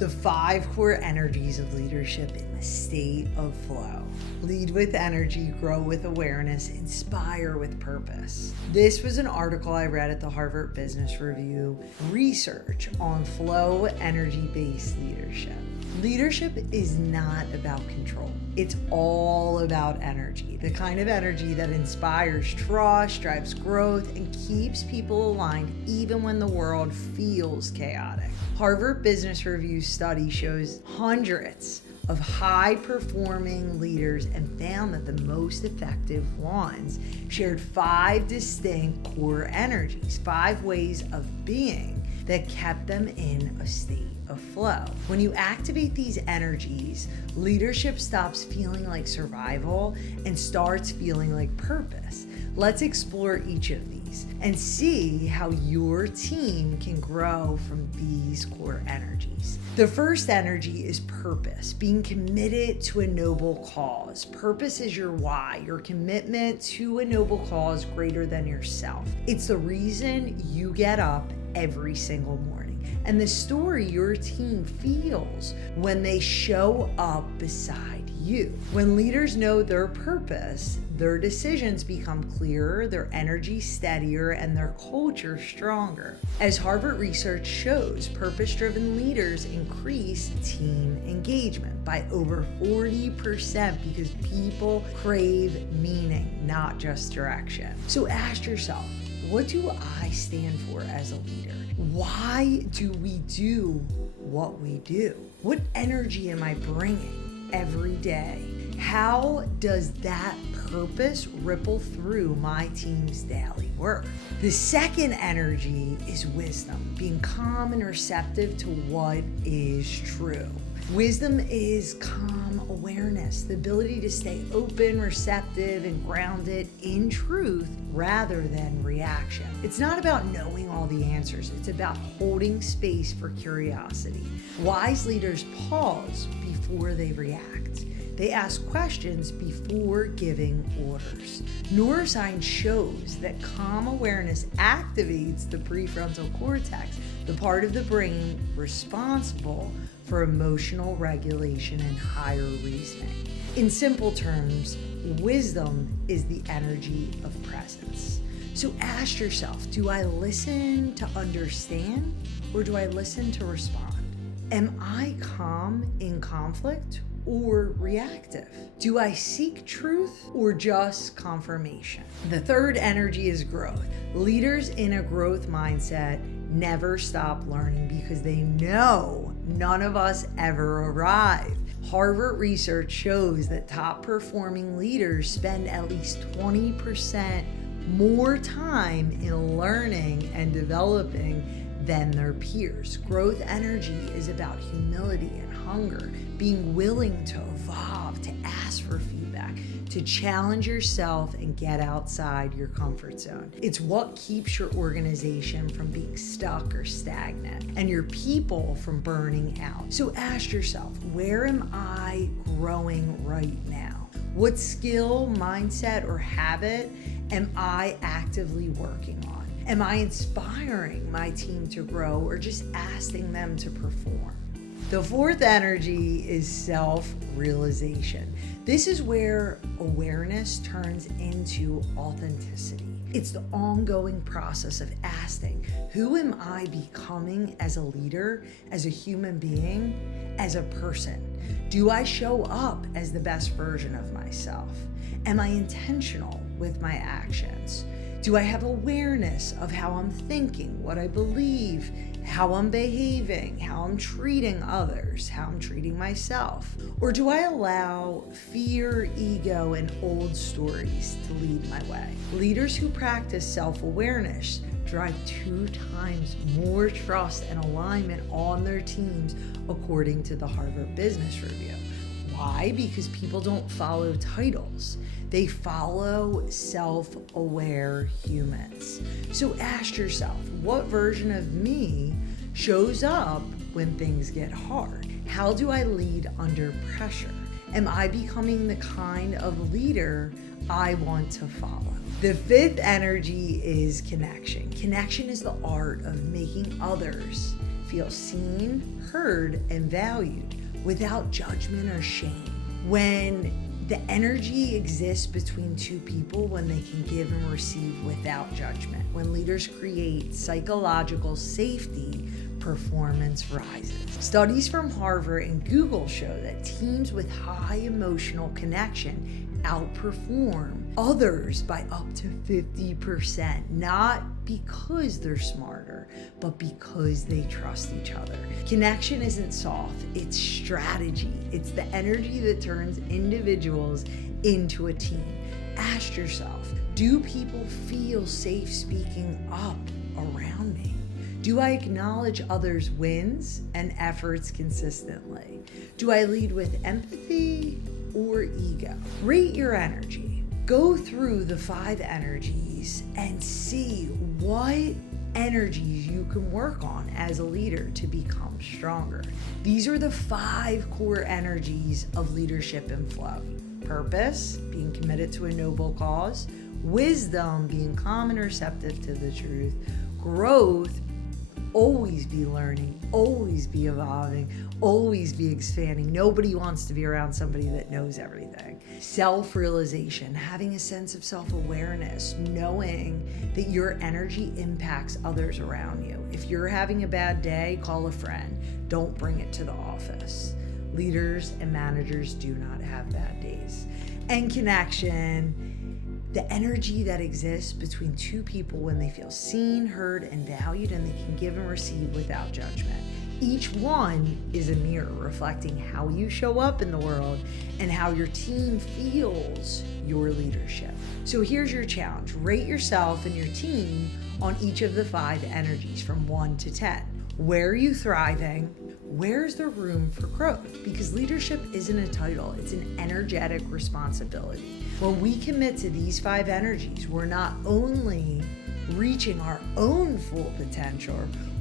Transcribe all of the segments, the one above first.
The 5 core energies of leadership in the state of flow. Lead with energy, grow with awareness, inspire with purpose. This was an article I read at the Harvard Business Review, research on flow energy-based leadership. Leadership is not about control. It's all about energy, the kind of energy that inspires trust, drives growth, and keeps people aligned even when the world feels chaotic. Harvard Business Review study shows hundreds of high-performing leaders and found that the most effective ones shared 5 distinct core energies, 5 ways of being that kept them in a state of flow. When you activate these energies, leadership stops feeling like survival and starts feeling like purpose. Let's explore each of these and see how your team can grow from these core energies. The first energy is purpose, being committed to a noble cause. Purpose is your why, your commitment to a noble cause greater than yourself. It's the reason you get up every single morning, and the story your team feels when they show up beside you. When leaders know their purpose, their decisions become clearer, their energy steadier, and their culture stronger. As Harvard research shows, purpose-driven leaders increase team engagement by over 40% because people crave meaning, not just direction. So ask yourself, what do I stand for as a leader? Why do we do what we do? What energy am I bringing every day? How does that purpose ripple through my team's daily work? The second energy is wisdom, being calm and receptive to what is true. Wisdom is calm awareness, the ability to stay open, receptive, and grounded in truth rather than reaction. It's not about knowing all the answers. It's about holding space for curiosity. Wise leaders pause before they react. They ask questions before giving orders. Neuroscience shows that calm awareness activates the prefrontal cortex, the part of the brain responsible for emotional regulation and higher reasoning. In simple terms, wisdom is the energy of presence. So ask yourself, do I listen to understand or do I listen to respond? Am I calm in conflict or reactive? Do I seek truth or just confirmation? The third energy is growth. Leaders in a growth mindset never stop learning because they know none of us ever arrive. Harvard research shows that top performing leaders spend at least 20% more time in learning and developing than their peers. Growth energy is about humility and hunger, being willing to evolve, to ask for feedback, to challenge yourself and get outside your comfort zone. It's what keeps your organization from being stuck or stagnant and your people from burning out. So ask yourself, where am I growing right now? What skill, mindset, or habit am I actively working on? Am I inspiring my team to grow or just asking them to perform? The fourth energy is self-realization. This is where awareness turns into authenticity. It's the ongoing process of asking, who am I becoming as a leader, as a human being, as a person? Do I show up as the best version of myself? Am I intentional with my actions? Do I have awareness of how I'm thinking, what I believe, how I'm behaving, how I'm treating others, how I'm treating myself? Or do I allow fear, ego, and old stories to lead my way? Leaders who practice self-awareness drive 2 times more trust and alignment on their teams, according to the Harvard Business Review. Why? Because people don't follow titles. They follow self-aware humans. So ask yourself, what version of me shows up when things get hard? How do I lead under pressure? Am I becoming the kind of leader I want to follow? The fifth energy is connection. Connection is the art of making others feel seen, heard, and valued without judgment or shame. When the energy exists between two people, when they can give and receive without judgment. When leaders create psychological safety, performance rises. Studies from Harvard and Google show that teams with high emotional connection outperform others by up to 50%, not because they're smarter, but because they trust each other. Connection isn't soft, it's strategy. It's the energy that turns individuals into a team. Ask yourself, do people feel safe speaking up around me? Do I acknowledge others' wins and efforts consistently? Do I lead with empathy or ego? Rate your energy. Go through the 5 energies and see what energies you can work on as a leader to become stronger. These are the 5 core energies of leadership and flow. Purpose, being committed to a noble cause. Wisdom, being calm and receptive to the truth. Growth, always be learning, always be evolving, always be expanding. Nobody wants to be around somebody that knows everything. Self-realization, having a sense of self-awareness, knowing that your energy impacts others around you. If you're having a bad day, call a friend. Don't bring it to the office. Leaders and managers do not have bad days. And connection, the energy that exists between two people when they feel seen, heard, and valued, and they can give and receive without judgment. Each one is a mirror reflecting how you show up in the world and how your team feels your leadership. So here's your challenge. Rate yourself and your team on each of the 5 energies from 1 to 10. Where are you thriving? Where's the room for growth? Because leadership isn't a title, it's an energetic responsibility. When we commit to these 5 energies, we're not only reaching our own full potential,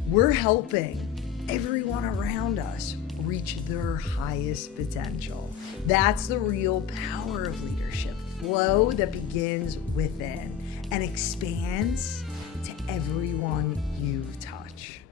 we're helping everyone around us reach their highest potential. That's the real power of leadership. Flow that begins within and expands to everyone you touch.